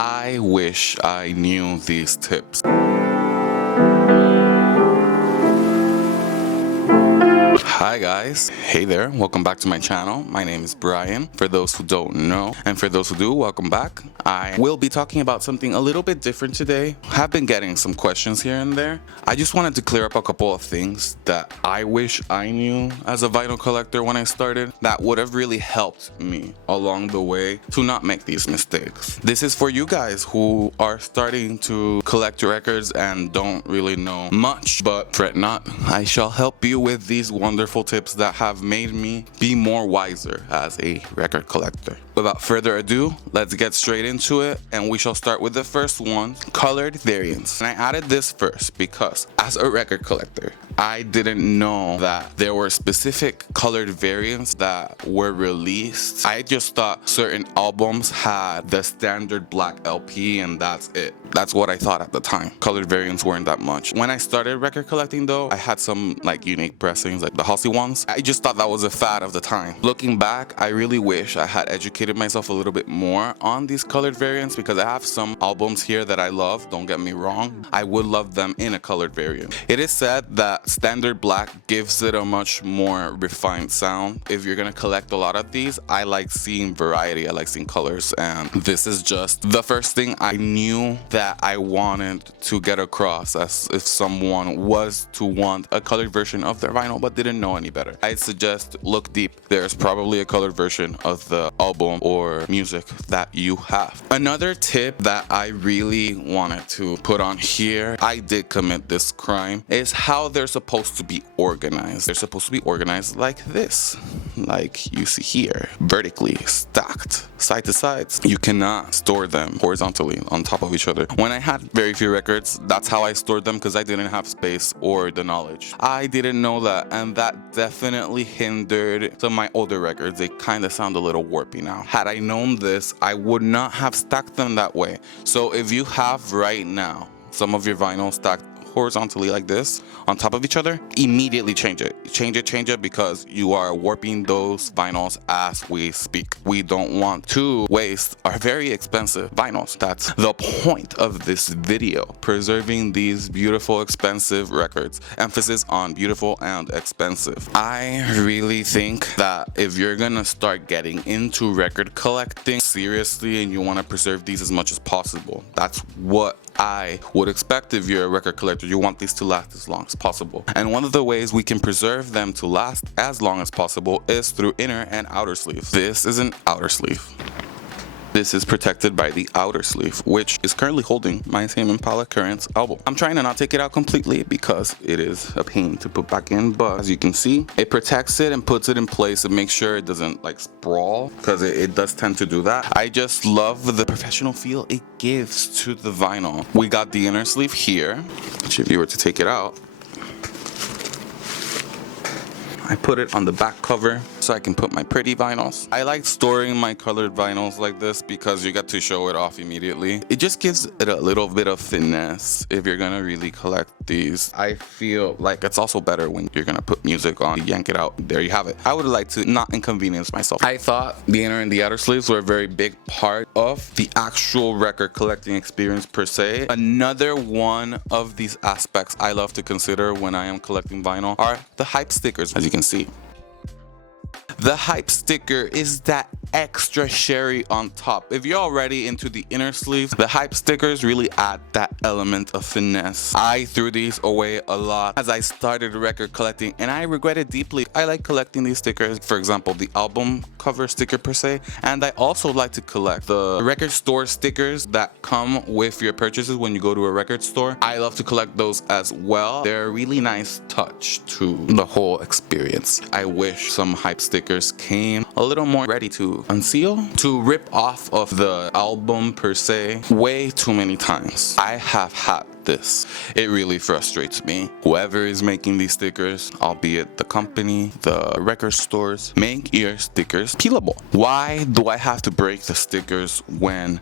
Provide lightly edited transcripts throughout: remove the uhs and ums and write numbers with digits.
I wish I knew these tips. Hi guys, hey there, welcome back to my channel. My name is Brian, for those who don't know, and for those who do, welcome back. I will be talking about something a little bit different today. Have been getting some questions here and there. I just wanted to clear up a couple of things that I wish I knew as a vinyl collector when I started that would have really helped me along the way to not make these mistakes. This is for you guys who are starting to collect records and don't really know much, but fret not, I shall help you with these wonderful tips that have made me be more wiser as a record collector. Without further ado, let's get straight into it, and we shall start with the first one, colored variants. And I added this first because as a record collector, I didn't know that there were specific colored variants that were released. I just thought certain albums had the standard black LP and that's it. That's what I thought at the time. Colored variants weren't that much. When I started record collecting though, I had some like unique pressings, like the Halsey ones. I just thought that was a fad of the time. Looking back, I really wish I had educated myself a little bit more on these colored variants because I have some albums here that I love, don't get me wrong. I would love them in a colored variant. It is said that standard black gives it a much more refined sound. If you're gonna collect a lot of these, I like seeing variety, I like seeing colors, and this is just the first thing I knew that I wanted to get across as if someone was to want a colored version of their vinyl but didn't know any better. I'd suggest look deep. There's probably a colored version of the album or music that you have. Another tip that I really wanted to put on here, I did commit this crime, is how they're supposed to be organized. They're supposed to be organized like this, like you see here, vertically stacked side to side. You cannot store them horizontally on top of each other. When I had very few records, that's how I stored them because I didn't have space or the knowledge. I didn't know that, and that definitely hindered some of my older records. They kind of sound a little warpy now. Had I known this, I would not have stacked them that way. So if you have right now some of your vinyl stacked horizontally like this on top of each other, immediately change it because you are warping those vinyls as we speak. We don't want to waste our very expensive vinyls. That's the point of this video, preserving these beautiful expensive records. Emphasis on beautiful and expensive. I really think that if you're gonna start getting into record collecting seriously and you want to preserve these as much as possible, that's what I would expect if you're a record collector. You want these to last as long as possible. And one of the ways we can preserve them to last as long as possible is through inner and outer sleeves. This is an outer sleeve. This is protected by the outer sleeve, which is currently holding my Tame Impala Currents album. I'm trying to not take it out completely because it is a pain to put back in, but as you can see, it protects it and puts it in place to make sure it doesn't like sprawl, because it does tend to do that. I just love the professional feel it gives to the vinyl. We got the inner sleeve here, which if you were to take it out, I put it on the back cover so I can put my pretty vinyls. I like storing my colored vinyls like this because you get to show it off immediately. It just gives it a little bit of finesse if you're gonna really collect these. I feel like it's also better when you're gonna put music on, yank it out, there you have it. I would like to not inconvenience myself. I thought the inner and the outer sleeves were a very big part of the actual record collecting experience per se. Another one of these aspects I love to consider when I am collecting vinyl are the hype stickers, as you can see. The hype sticker is that extra cherry on top. If you're already into the inner sleeves, the hype stickers really add that element of finesse. I threw these away a lot as I started record collecting, and I regret it deeply. I like collecting these stickers, for example, the album cover sticker per se, and I also like to collect the record store stickers that come with your purchases when you go to a record store. I love to collect those as well. They're a really nice touch to the whole experience. I wish some hype stickers came a little more ready to unseal, to rip off of the album per se. Way too many times I have had this. It really frustrates me. Whoever is making these stickers, albeit the company, the record stores, make your stickers peelable. Why do I have to break the stickers when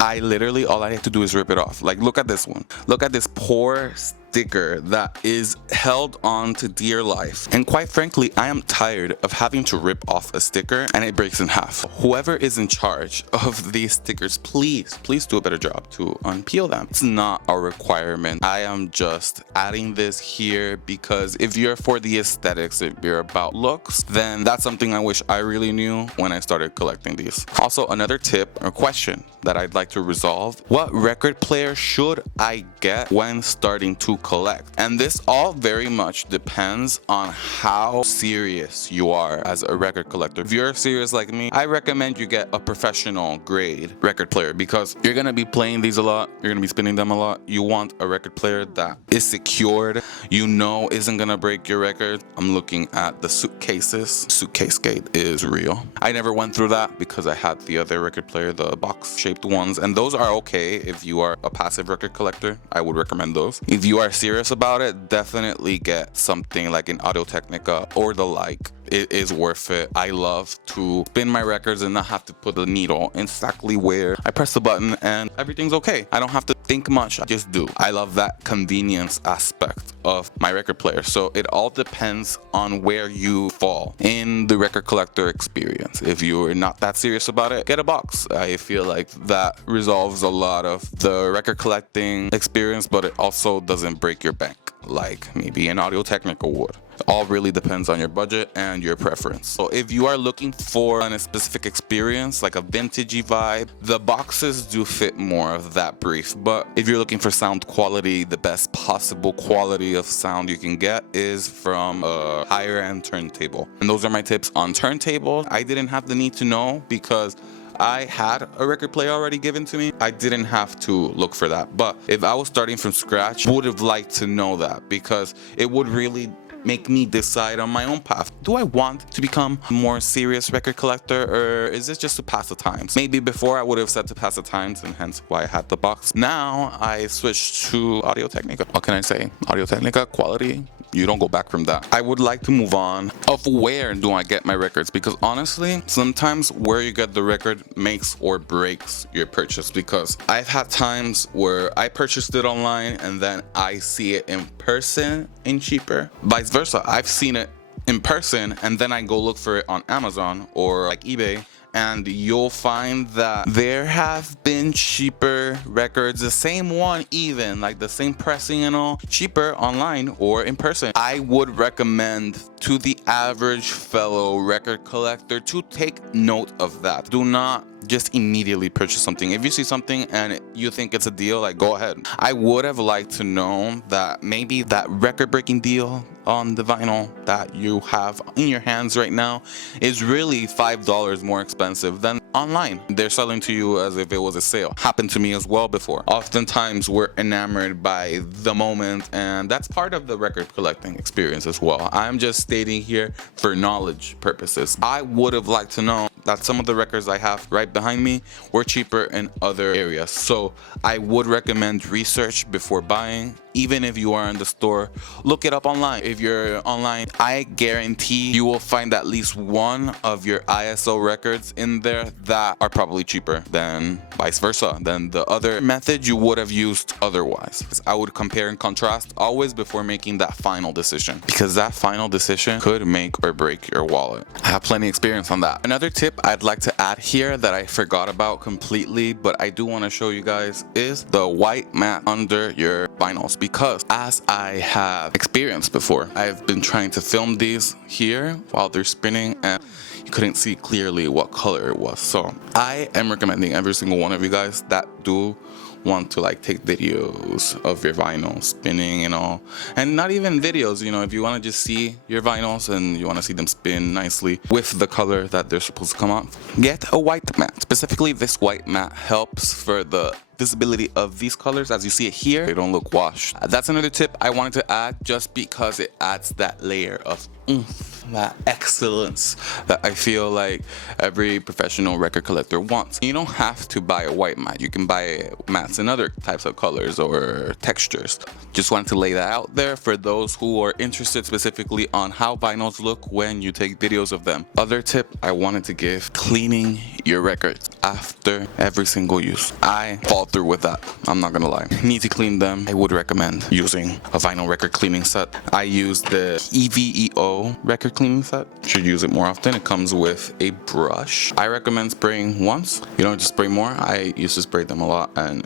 I literally, all I have to do is rip it off? Like, look at this one. Look at this poor sticker that is held on to dear life. And quite frankly, I am tired of having to rip off a sticker and it breaks in half. Whoever is in charge of these stickers, please do a better job to unpeel them. It's not a requirement. I am just adding this here because if you're for the aesthetics, if you're about looks, then that's something I wish I really knew when I started collecting these. Also, another tip or question that I'd like to resolve: what record player should I get when starting to collect? And this all very much depends on how serious you are as a record collector. If you're serious like me, I recommend you get a professional grade record player because you're gonna be playing these a lot, you're gonna be spinning them a lot. You want a record player that is secured, you know isn't gonna break your record. I'm looking at the suitcases. Suitcase gate is real. I never went through that because I had the other record player, the box shaped ones, and those are okay if you are a passive record collector. I would recommend those. If you are serious about it, definitely get something like an Audio-Technica or the like. It is worth it. I love to spin my records and not have to put the needle exactly where I press the button and everything's okay. I don't have to think much, I just do. I love that convenience aspect of my record player. So it all depends on where you fall in the record collector experience. If you're not that serious about it, get a box. I feel like that resolves a lot of the record collecting experience, but it also doesn't break your bank like maybe an Audio-Technica would. It all really depends on your budget and your preference. So if you are looking for a specific experience, like a vintagey vibe, the boxes do fit more of that brief. But if you're looking for sound quality, the best possible quality of sound you can get is from a higher end turntable. And those are my tips on turntables. I didn't have the need to know because I had a record player already given to me. I didn't have to look for that. But if I was starting from scratch, would have liked to know that because it would really make me decide on my own path. Do I want to become a more serious record collector, or is this just to pass the times? Maybe before I would have said to pass the times, and hence why I had the box. Now I switched to Audio-Technica. What can I say? Audio-Technica quality, you don't go back from that. I would like to move on of where do I get my records, because honestly, sometimes where you get the record makes or breaks your purchase, because I've had times where I purchased it online and then I see it in person and cheaper. Vice versa, I've seen it in person and then I go look for it on Amazon or like eBay, and you'll find that there have been cheaper records, the same one even, like the same pressing and all, cheaper online or in person. I would recommend to the average fellow record collector to take note of that. Do not just immediately purchase something. If you see something and you think it's a deal, like, go ahead. I would have liked to know that maybe that record-breaking deal on the vinyl that you have in your hands right now is really $5 more expensive than online. They're selling to you as if it was a sale. Happened to me as well before. Oftentimes we're enamored by the moment, and that's part of the record collecting experience as well. I'm just stating here for knowledge purposes. I would have liked to know that some of the records I have right behind me were cheaper in other areas. So I would recommend research before buying. Even if you are in the store, look it up online. If you're online, I guarantee you will find at least one of your ISO records in there that are probably cheaper than vice versa, than the other method you would have used otherwise. I would compare and contrast always before making that final decision, because that final decision could make or break your wallet. I have plenty of experience on that. Another tip I'd like to add here that I forgot about completely, but I do want to show you guys, is the white mat under your vinyls, because as I have experienced before, I've been trying to film these here while they're spinning and you couldn't see clearly what color it was. So I am recommending every single one of you guys that do want to like take videos of your vinyl spinning and all, and not even videos, you know, if you want to just see your vinyls and you want to see them spin nicely with the color that they're supposed to come out, get a white mat. Specifically, this white mat helps for the visibility of these colors. As you see it here, they don't look washed. That's another tip I wanted to add just because it adds that layer of oomph that excellence that I feel like every professional record collector wants. You don't have to buy a white mat. You can buy mats in other types of colors or textures. Just wanted to lay that out there for those who are interested specifically on how vinyls look when you take videos of them. Other tip I wanted to give: cleaning your records after every single use. I fall through with that, I'm not gonna lie. Need to clean them. I would recommend using a vinyl record cleaning set. I use the EVEO record cleaning set. Should use it more often. It comes with a brush. I recommend spraying once. You don't just spray more. I used to spray them a lot and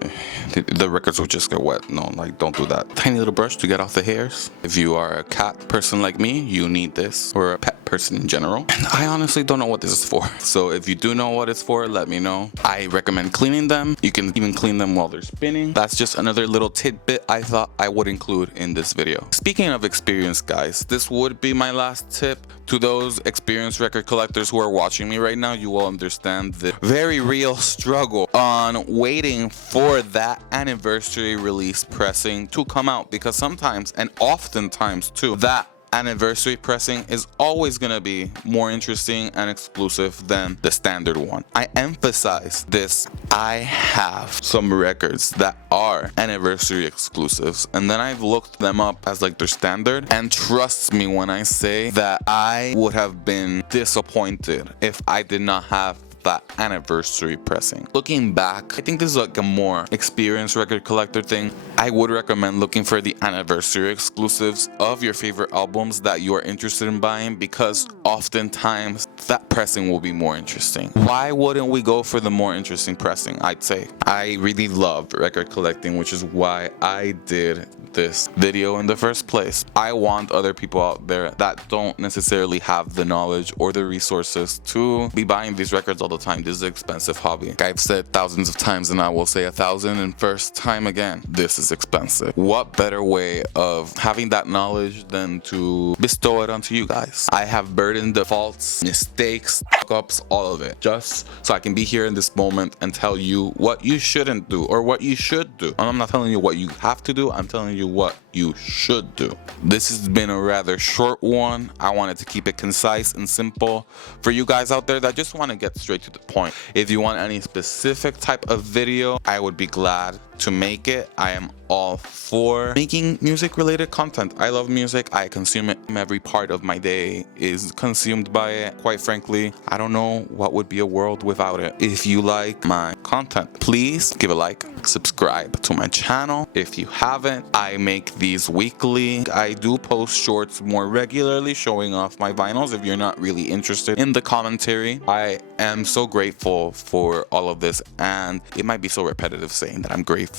the records would just get wet. No, like, don't do that. Tiny little brush to get off the hairs. If you are a cat person like me, you need this, or a pet person in general. And I honestly don't know what this is for. So if you do know what it's for, let me know. I recommend cleaning them. You can even clean them while they're spinning. That's just another little tidbit I thought I would include in this video. Speaking of experience, guys, this would be my last tip. To those experienced record collectors who are watching me right now, you will understand the very real struggle on waiting for that anniversary release pressing to come out, because sometimes, and oftentimes too, that anniversary pressing is always going to be more interesting and exclusive than the standard one. I emphasize this. I have some records that are anniversary exclusives, and then I've looked them up as like their standard, and trust me when I say that I would have been disappointed if I did not have that anniversary pressing. Looking back, I think this is like a more experienced record collector thing. I would recommend looking for the anniversary exclusives of your favorite albums that you are interested in buying, because oftentimes that pressing will be more interesting. Why wouldn't we go for the more interesting pressing? I'd say I really love record collecting, which is why I did this video in the first place. I want other people out there that don't necessarily have the knowledge or the resources to be buying these records all the time. This is an expensive hobby. Like I've said thousands of times, and I will say 1,000 and first time again, this is expensive. What better way of having that knowledge than to bestow it onto you guys? I have burden, defaults, mistakes, fuck-ups, all of it, just so I can be here in this moment and tell you what you shouldn't do or what you should do. And I'm not telling you what you have to do, I'm telling you what you should do. This has been a rather short one. I wanted to keep it concise and simple for you guys out there that just want to get straight to the point. If you want any specific type of video, I would be glad to make it. I am all for making music related content. I love music. I consume it. Every part of my day is consumed by it. Quite frankly, I don't know what would be a world without it. If you like my content, please give a like, subscribe to my channel if you haven't. I make these weekly. I do post shorts more regularly showing off my vinyls if you're not really interested in the commentary. I am so grateful for all of this, and it might be so repetitive saying that I'm grateful,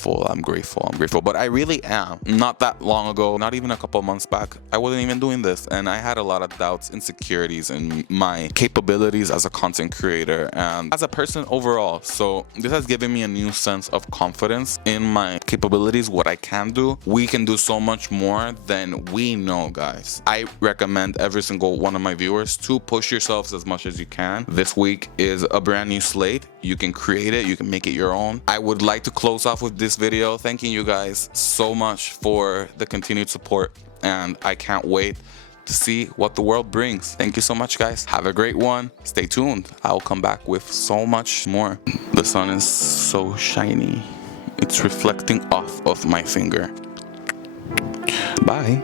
but I really am. Not that long ago, not even a couple months back, I wasn't even doing this, and I had a lot of doubts, insecurities in my capabilities as a content creator and as a person overall. So this has given me a new sense of confidence in my capabilities, what I can do. We can do so much more than we know, guys. I recommend every single one of my viewers to push yourselves as much as you can. This week is a brand new slate. You can create it, you can make it your own. I would like to close off with this video thanking you guys so much for the continued support, and I can't wait to see what the world brings. Thank you so much, guys. Have a great one. Stay tuned. I'll come back with so much more. The sun is so shiny. It's reflecting off of my finger. Bye.